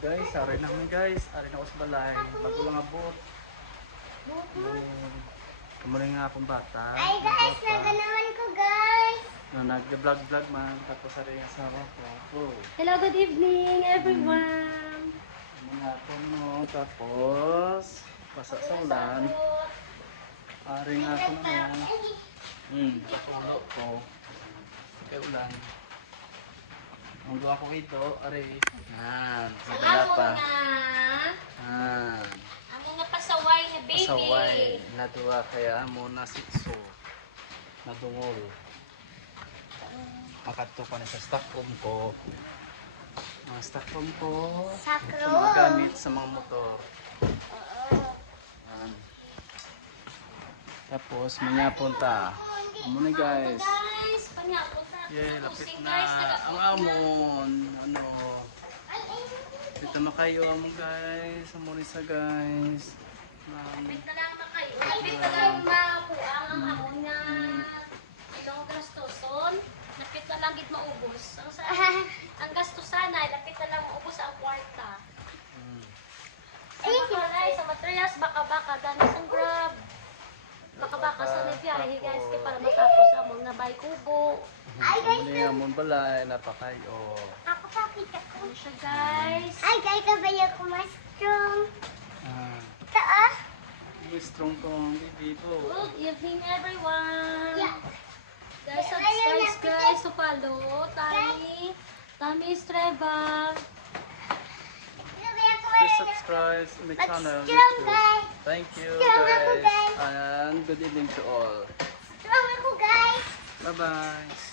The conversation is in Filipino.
guys, ari namin guys. Ari na ako sa balay. Bago lang abot. Kamarin nga akong bata. Ay guys, naganawan ko guys. Na nag-vlog man. Tapos ari yung asawa ko. Oh. Hello, good evening everyone. Mga ako no. Tapos, pasa sa ulan. Ari nga ako naman. Pakulo ko. Kaya ulan. Ang gawa ko ito, ari. Yan, madala pa. Yan. Ang mga pasaway na baby. Pasaway. Nadua kaya mo na sitso. Nadungol. Makato pa na sa stock room ko. Mga stock room ko. Sa mga gamit sa mga motor. Yan. Tapos, manyapunta. Muna guys. Guys, panyapunta. Yeah, lapit na. Ang amon. Ano. Dito na kayo amon guys. Amon isa guys. Lapit na lang na kayo. Lapit na lang makuha ang amon nga. Itong gastuson. Lapit na lang gid maubos. Ang gastusan ay lapit na lang maubos ang kwarta. Sa materials, baka-baka. Danas ang grab. Baka-baka sa biyahe guys. Kaya para matapos amon nga bay kubo. Ay guys, Muli amon balay. Napakayo. ako pakita ko. Ano siya guys? Ay guys, kabaya ko mas strong. Ito ah. Strong kong baby po. Good evening everyone. Yeah. Guys, subscribe guys to follow Tami Estreba. Kabaya ko Please subscribe to my channel. strong YouTube. guys. Thank you Strong ako, guys. guys. And good evening to all. Strong ako guys. Bye bye.